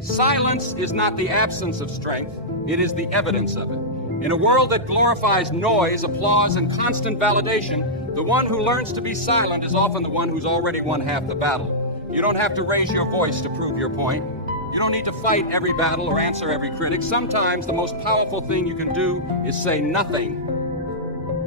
Silence is not the absence of strength, it is the evidence of it. In a world that glorifies noise, applause, and constant validation, the one who learns to be silent is often the one who's already won half the battle. You don't have to raise your voice to prove your point. You don't need to fight every battle or answer every critic. Sometimes the most powerful thing you can do is say nothing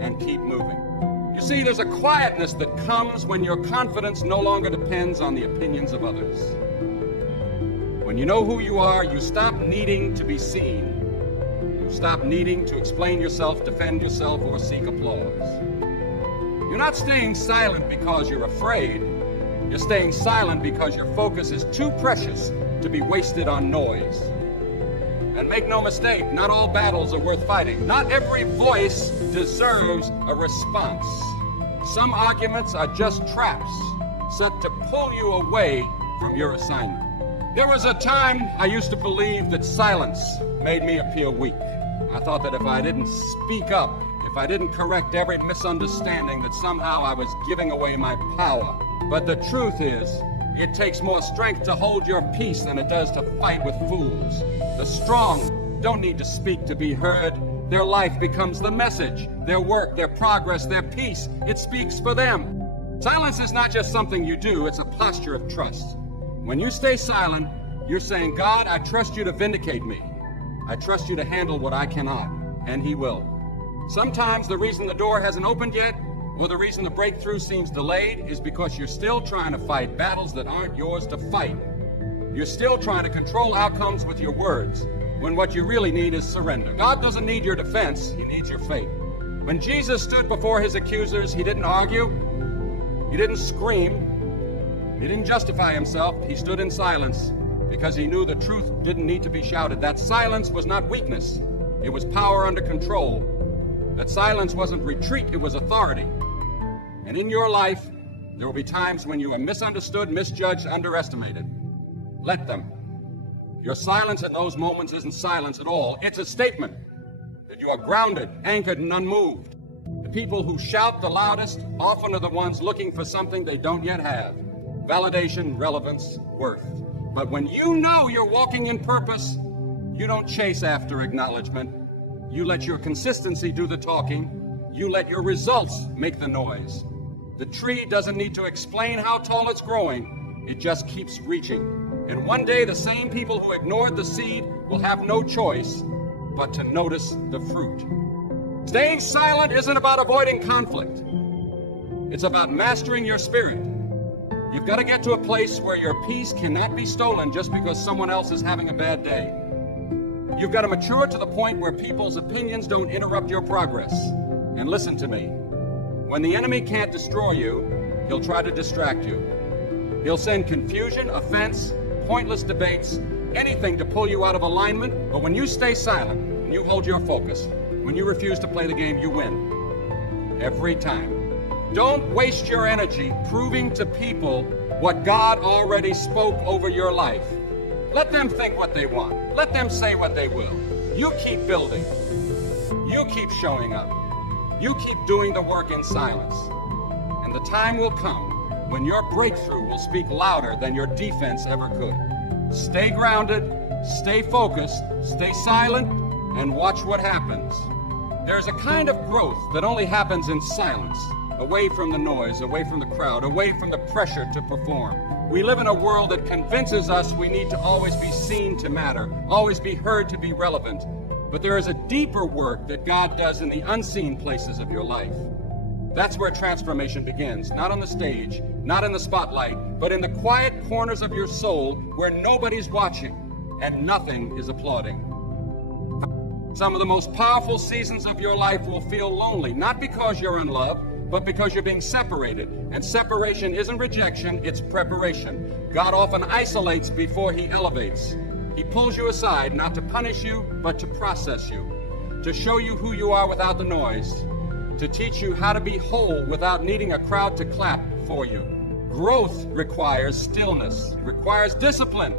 and keep moving. You see, there's a quietness that comes when your confidence no longer depends on the opinions of others. When you know who you are, you stop needing to be seen. You stop needing to explain yourself, defend yourself, or seek applause. You're not staying silent because you're afraid. You're staying silent because your focus is too precious to be wasted on noise. And make no mistake, not all battles are worth fighting. Not every voice deserves a response. Some arguments are just traps set to pull you away from your assignment. There was a time I used to believe that silence made me appear weak. I thought that if I didn't speak up, if I didn't correct every misunderstanding, that somehow I was giving away my power. But the truth is, it takes more strength to hold your peace than it does to fight with fools. The strong don't need to speak to be heard. Their life becomes the message. Their work, their progress, their peace, it speaks for them. Silence is not just something you do, it's a posture of trust. When you stay silent, you're saying, God, I trust you to vindicate me. I trust you to handle what I cannot, and He will. Sometimes the reason the door hasn't opened yet, or the reason the breakthrough seems delayed, is because you're still trying to fight battles that aren't yours to fight. You're still trying to control outcomes with your words, when what you really need is surrender. God doesn't need your defense, He needs your faith. When Jesus stood before His accusers, He didn't argue, He didn't scream, He didn't justify Himself. He stood in silence because He knew the truth didn't need to be shouted. That silence was not weakness, it was power under control. That silence wasn't retreat, it was authority. And in your life, there will be times when you are misunderstood, misjudged, underestimated. Let them. Your silence in those moments isn't silence at all. It's a statement that you are grounded, anchored, and unmoved. The people who shout the loudest often are the ones looking for something they don't yet have. Validation, relevance, worth. But when you know you're walking in purpose, you don't chase after acknowledgement. You let your consistency do the talking. You let your results make the noise. The tree doesn't need to explain how tall it's growing. It just keeps reaching. And one day the same people who ignored the seed will have no choice but to notice the fruit. Staying silent isn't about avoiding conflict. It's about mastering your spirit. You've got to get to a place where your peace cannot be stolen just because someone else is having a bad day. You've got to mature to the point where people's opinions don't interrupt your progress. And listen to me. When the enemy can't destroy you, he'll try to distract you. He'll send confusion, offense, pointless debates, anything to pull you out of alignment. But when you stay silent, when you hold your focus, when you refuse to play the game, you win. Every time. Don't waste your energy proving to people what God already spoke over your life. Let them think what they want. Let them say what they will. You keep building. You keep showing up. You keep doing the work in silence. And the time will come when your breakthrough will speak louder than your defense ever could. Stay grounded, stay focused, stay silent, and watch what happens. There's a kind of growth that only happens in silence, away from the noise, away from the crowd, away from the pressure to perform. We live in a world that convinces us we need to always be seen to matter, always be heard to be relevant. But there is a deeper work that God does in the unseen places of your life. That's where transformation begins, not on the stage, not in the spotlight, but in the quiet corners of your soul where nobody's watching and nothing is applauding. Some of the most powerful seasons of your life will feel lonely, not because you're in love, but because you're being separated. And separation isn't rejection, it's preparation. God often isolates before He elevates. He pulls you aside, not to punish you, but to process you, to show you who you are without the noise, to teach you how to be whole without needing a crowd to clap for you. Growth requires stillness, requires discipline.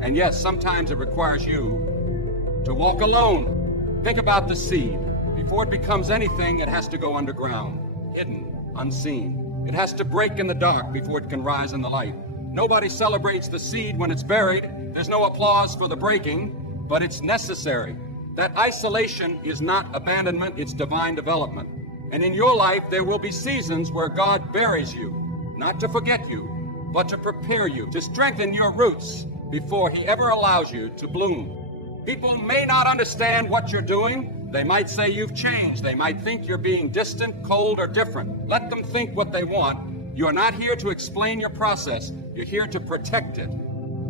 And yes, sometimes it requires you to walk alone. Think about the seed. Before it becomes anything, it has to go underground, hidden, unseen. It has to break in the dark before it can rise in the light. Nobody celebrates the seed when it's buried. There's no applause for the breaking, but it's necessary. That isolation is not abandonment, it's divine development. And in your life, there will be seasons where God buries you, not to forget you, but to prepare you, to strengthen your roots before He ever allows you to bloom. People may not understand what you're doing. They might say you've changed. They might think you're being distant, cold, or different. Let them think what they want. You're not here to explain your process. You're here to protect it.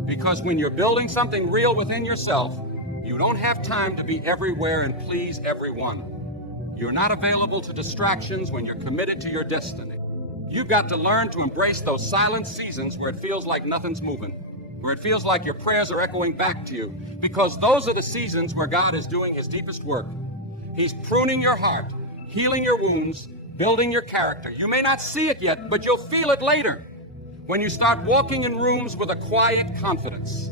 Because when you're building something real within yourself, you don't have time to be everywhere and please everyone. You're not available to distractions when you're committed to your destiny. You've got to learn to embrace those silent seasons where it feels like nothing's moving, where it feels like your prayers are echoing back to you, because those are the seasons where God is doing His deepest work. He's pruning your heart, healing your wounds, building your character. You may not see it yet, but you'll feel it later. When you start walking in rooms with a quiet confidence,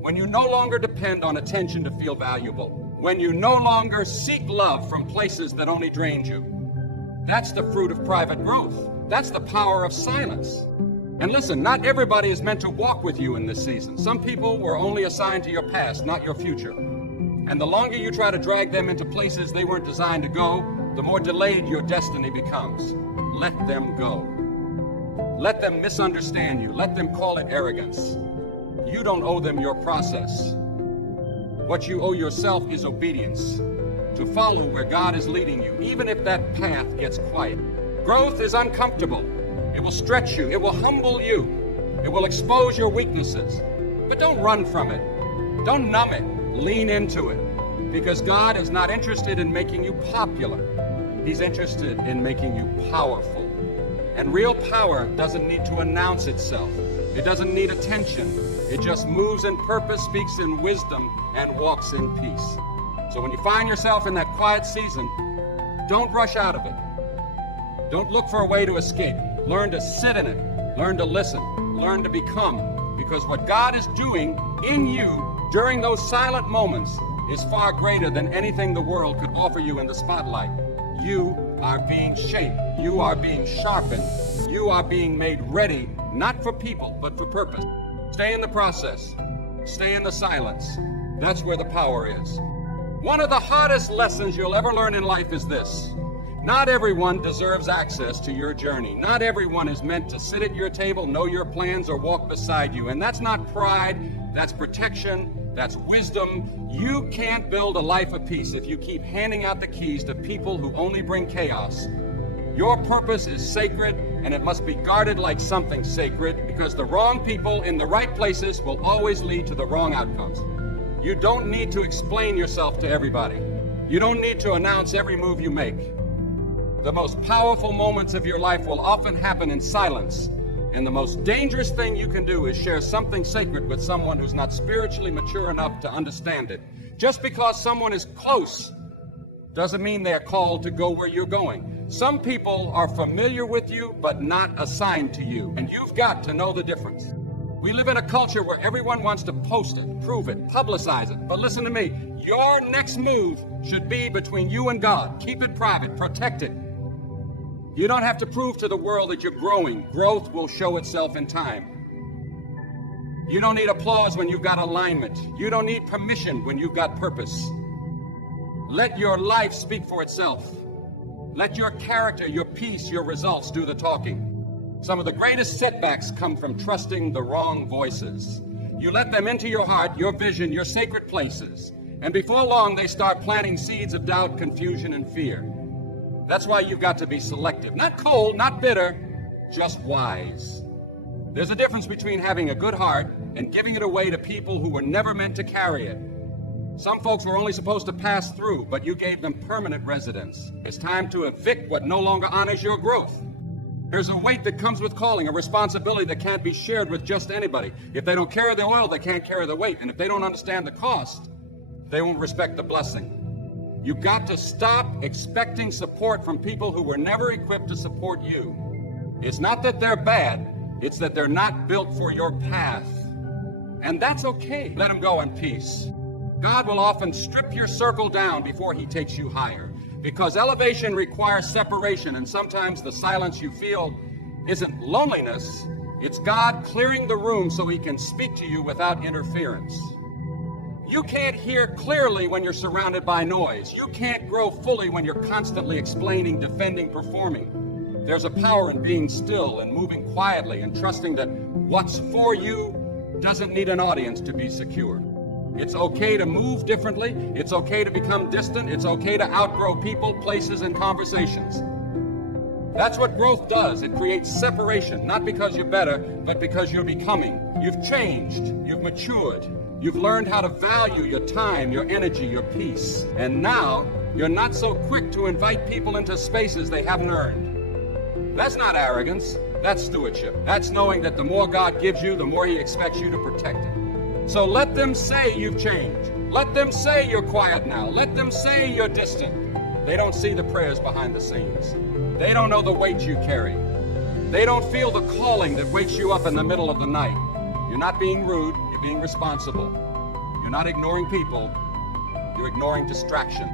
when you no longer depend on attention to feel valuable, when you no longer seek love from places that only drain you. That's the fruit of private growth. That's the power of silence. And listen, not everybody is meant to walk with you in this season. Some people were only assigned to your past, not your future. And the longer you try to drag them into places they weren't designed to go, the more delayed your destiny becomes. Let them go. Let them misunderstand you. Let them call it arrogance. You don't owe them your process. What you owe yourself is obedience, to follow where God is leading you, even if that path gets quiet. Growth is uncomfortable. It will stretch you. It will humble you. It will expose your weaknesses. But don't run from it. Don't numb it. Lean into it. Because God is not interested in making you popular. He's interested in making you powerful. And real power doesn't need to announce itself. It doesn't need attention. It just moves in purpose, speaks in wisdom, and walks in peace. So when you find yourself in that quiet season, don't rush out of it. Don't look for a way to escape. Learn to sit in it. Learn to listen. Learn to become. Because what God is doing in you during those silent moments is far greater than anything the world could offer you in the spotlight. You are being shaped. You are being sharpened. You are being made ready, not for people, but for purpose. Stay in the process. Stay in the silence. That's where the power is. One of the hardest lessons you'll ever learn in life is this. Not everyone deserves access to your journey. Not everyone is meant to sit at your table, know your plans, or walk beside you. And that's not pride, that's protection, that's wisdom. You can't build a life of peace if you keep handing out the keys to people who only bring chaos. Your purpose is sacred, and it must be guarded like something sacred, because the wrong people in the right places will always lead to the wrong outcomes. You don't need to explain yourself to everybody. You don't need to announce every move you make. The most powerful moments of your life will often happen in silence, and the most dangerous thing you can do is share something sacred with someone who's not spiritually mature enough to understand it. Just because someone is close doesn't mean they're called to go where you're going. Some people are familiar with you, but not assigned to you, and you've got to know the difference. We live in a culture where everyone wants to post it, prove it, publicize it. But listen to me, your next move should be between you and God. Keep it private, protect it. You don't have to prove to the world that you're growing. Growth will show itself in time. You don't need applause when you've got alignment. You don't need permission when you've got purpose. Let your life speak for itself. Let your character, your peace, your results do the talking. Some of the greatest setbacks come from trusting the wrong voices. You let them into your heart, your vision, your sacred places, and before long they start planting seeds of doubt, confusion, and fear. That's why you've got to be selective. Not cold, not bitter, just wise. There's a difference between having a good heart and giving it away to people who were never meant to carry it. Some folks were only supposed to pass through, but you gave them permanent residence. It's time to evict what no longer honors your growth. There's a weight that comes with calling, a responsibility that can't be shared with just anybody. If they don't carry the oil, they can't carry the weight. And if they don't understand the cost, they won't respect the blessing. You've got to stop expecting support from people who were never equipped to support you. It's not that they're bad, it's that they're not built for your path. And that's okay. Let them go in peace. God will often strip your circle down before He takes you higher, because elevation requires separation, and sometimes the silence you feel isn't loneliness, It's God clearing the room so he can speak to you without interference. You can't hear clearly when you're surrounded by noise. You can't grow fully when you're constantly explaining, defending, performing. There's a power in being still and moving quietly and trusting that what's for you doesn't need an audience to be secure. It's okay to move differently. It's okay to become distant. It's okay to outgrow people, places, and conversations. That's what growth does. It creates separation, not because you're better, but because you're becoming. You've changed. You've matured. You've learned how to value your time, your energy, your peace. And now, you're not so quick to invite people into spaces they haven't earned. That's not arrogance. That's stewardship. That's knowing that the more God gives you, the more he expects you to protect it. So let them say you've changed. Let them say you're quiet now. Let them say you're distant. They don't see the prayers behind the scenes. They don't know the weight you carry. They don't feel the calling that wakes you up in the middle of the night. You're not being rude, you're being responsible. You're not ignoring people, you're ignoring distraction.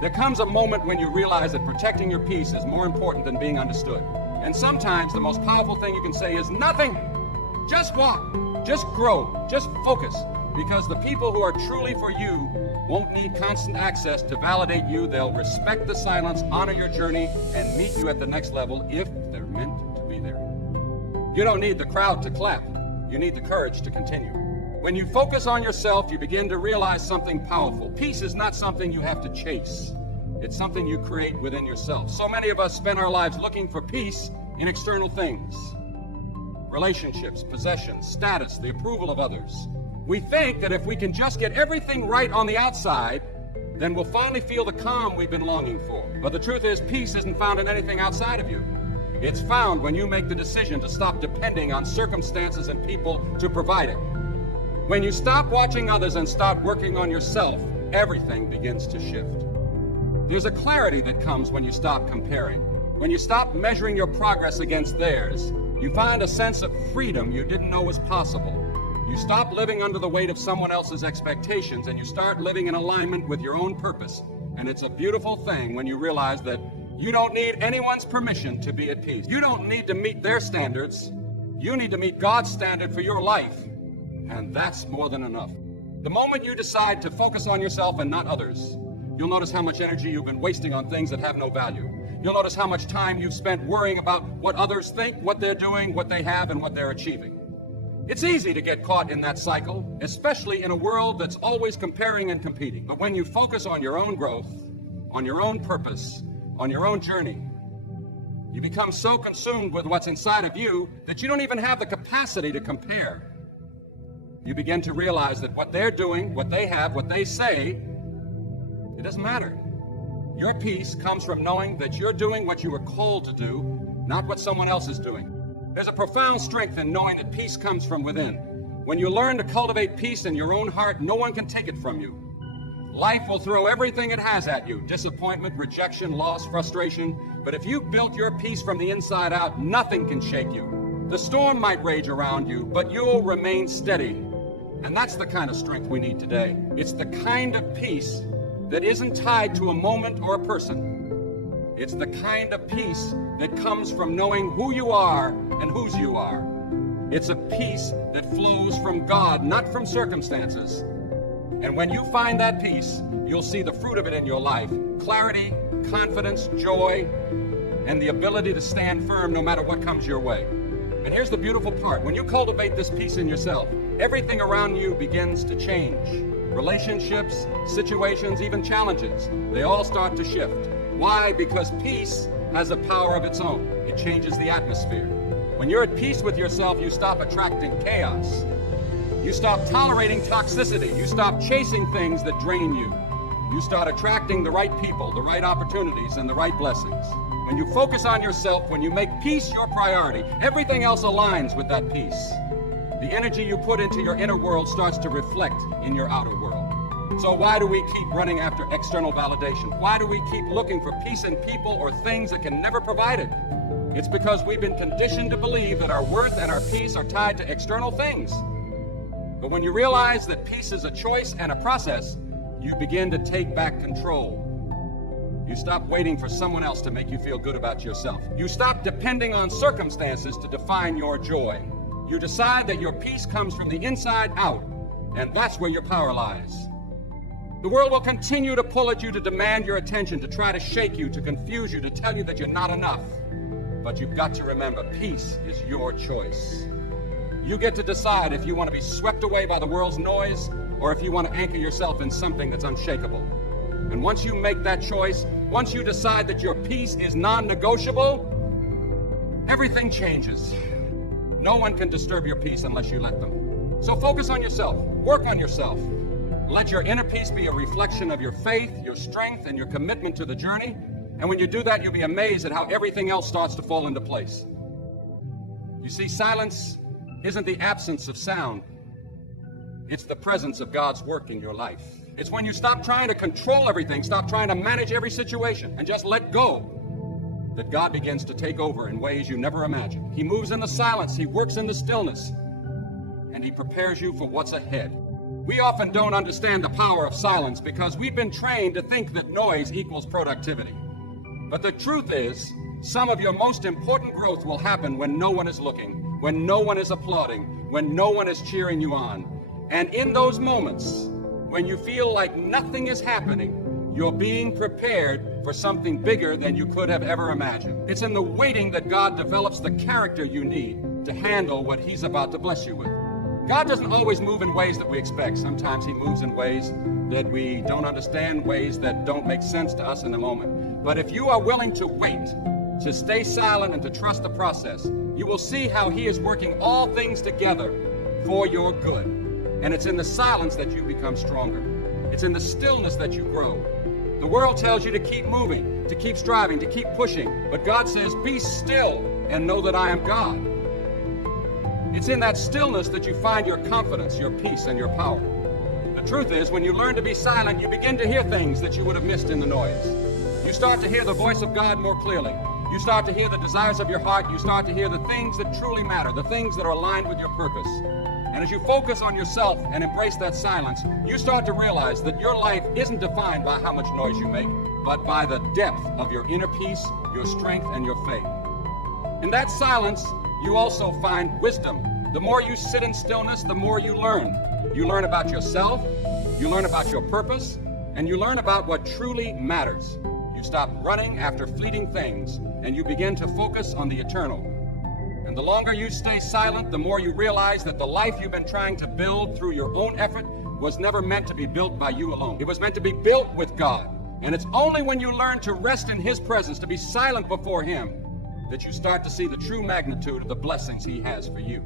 There comes a moment when you realize that protecting your peace is more important than being understood. And sometimes the most powerful thing you can say is nothing. Just walk, just grow, just focus. Because the people who are truly for you won't need constant access to validate you. They'll respect the silence, honor your journey, and meet you at the next level if they're meant to be there. You don't need the crowd to clap. You need the courage to continue. When you focus on yourself, you begin to realize something powerful. Peace is not something you have to chase. It's something you create within yourself. So many of us spend our lives looking for peace in external things. Relationships, possessions, status, the approval of others. We think that if we can just get everything right on the outside, then we'll finally feel the calm we've been longing for. But the truth is, peace isn't found in anything outside of you. It's found when you make the decision to stop depending on circumstances and people to provide it. When you stop watching others and start working on yourself, everything begins to shift. There's a clarity that comes when you stop comparing. When you stop measuring your progress against theirs, you find a sense of freedom you didn't know was possible. You stop living under the weight of someone else's expectations and you start living in alignment with your own purpose. And it's a beautiful thing when you realize that you don't need anyone's permission to be at peace. You don't need to meet their standards. You need to meet God's standard for your life. And that's more than enough. The moment you decide to focus on yourself and not others, you'll notice how much energy you've been wasting on things that have no value. You'll notice how much time you've spent worrying about what others think, what they're doing, what they have, and what they're achieving. It's easy to get caught in that cycle, especially in a world that's always comparing and competing. But when you focus on your own growth, on your own purpose, on your own journey, you become so consumed with what's inside of you that you don't even have the capacity to compare. You begin to realize that what they're doing, what they have, what they say, it doesn't matter. Your peace comes from knowing that you're doing what you were called to do, not what someone else is doing. There's a profound strength in knowing that peace comes from within. When you learn to cultivate peace in your own heart, no one can take it from you. Life will throw everything it has at you, disappointment, rejection, loss, frustration. But if you've built your peace from the inside out, nothing can shake you. The storm might rage around you, but you'll remain steady. And that's the kind of strength we need today. It's the kind of peace that isn't tied to a moment or a person. It's the kind of peace that comes from knowing who you are and whose you are. It's a peace that flows from God, not from circumstances. And when you find that peace, you'll see the fruit of it in your life. Clarity, confidence, joy, and the ability to stand firm no matter what comes your way. And here's the beautiful part. When you cultivate this peace in yourself, everything around you begins to change. Relationships, situations, even challenges, they all start to shift. Why? Because peace has a power of its own. It changes the atmosphere. When you're at peace with yourself, you stop attracting chaos. You stop tolerating toxicity. You stop chasing things that drain you. You start attracting the right people, the right opportunities, and the right blessings. When you focus on yourself, when you make peace your priority, everything else aligns with that peace. The energy you put into your inner world starts to reflect in your outer world. So why do we keep running after external validation? Why do we keep looking for peace in people or things that can never provide it? It's because we've been conditioned to believe that our worth and our peace are tied to external things. But when you realize that peace is a choice and a process, you begin to take back control. You stop waiting for someone else to make you feel good about yourself. You stop depending on circumstances to define your joy. You decide that your peace comes from the inside out, and that's where your power lies. The world will continue to pull at you to demand your attention, to try to shake you, to confuse you, to tell you that you're not enough. But you've got to remember, peace is your choice. You get to decide if you want to be swept away by the world's noise or if you want to anchor yourself in something that's unshakable. And once you make that choice, once you decide that your peace is non-negotiable, everything changes. No one can disturb your peace unless you let them. So focus on yourself. Work on yourself. Let your inner peace be a reflection of your faith, your strength, and your commitment to the journey. And when you do that, you'll be amazed at how everything else starts to fall into place. You see, silence isn't the absence of sound. It's the presence of God's work in your life. It's when you stop trying to control everything, stop trying to manage every situation, and just let go, that God begins to take over in ways you never imagined. He moves in the silence, He works in the stillness, and He prepares you for what's ahead. We often don't understand the power of silence because we've been trained to think that noise equals productivity. But the truth is, some of your most important growth will happen when no one is looking, when no one is applauding, when no one is cheering you on. And in those moments, when you feel like nothing is happening, you're being prepared for something bigger than you could have ever imagined. It's in the waiting that God develops the character you need to handle what He's about to bless you with. God doesn't always move in ways that we expect. Sometimes He moves in ways that we don't understand, ways that don't make sense to us in the moment. But if you are willing to wait, to stay silent and to trust the process, you will see how He is working all things together for your good. And it's in the silence that you become stronger. It's in the stillness that you grow. The world tells you to keep moving, to keep striving, to keep pushing. But God says, be still and know that I am God. It's in that stillness that you find your confidence, your peace, and your power. The truth is, when you learn to be silent, you begin to hear things that you would have missed in the noise. You start to hear the voice of God more clearly. You start to hear the desires of your heart. You start to hear the things that truly matter, the things that are aligned with your purpose. And as you focus on yourself and embrace that silence, you start to realize that your life isn't defined by how much noise you make, but by the depth of your inner peace, your strength, and your faith. In that silence, you also find wisdom. The more you sit in stillness, the more you learn. You learn about yourself, you learn about your purpose, and you learn about what truly matters. You stop running after fleeting things, and you begin to focus on the eternal. And the longer you stay silent, the more you realize that the life you've been trying to build through your own effort was never meant to be built by you alone. It was meant to be built with God. And it's only when you learn to rest in His presence, to be silent before Him, that you start to see the true magnitude of the blessings He has for you.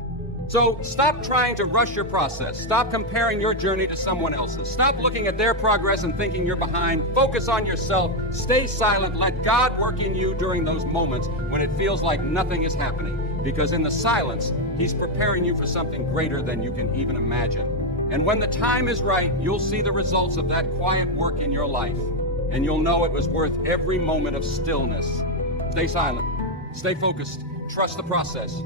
So stop trying to rush your process. Stop comparing your journey to someone else's. Stop looking at their progress and thinking you're behind. Focus on yourself. Stay silent. Let God work in you during those moments when it feels like nothing is happening. Because in the silence, He's preparing you for something greater than you can even imagine. And when the time is right, you'll see the results of that quiet work in your life. And you'll know it was worth every moment of stillness. Stay silent. Stay focused. Trust the process.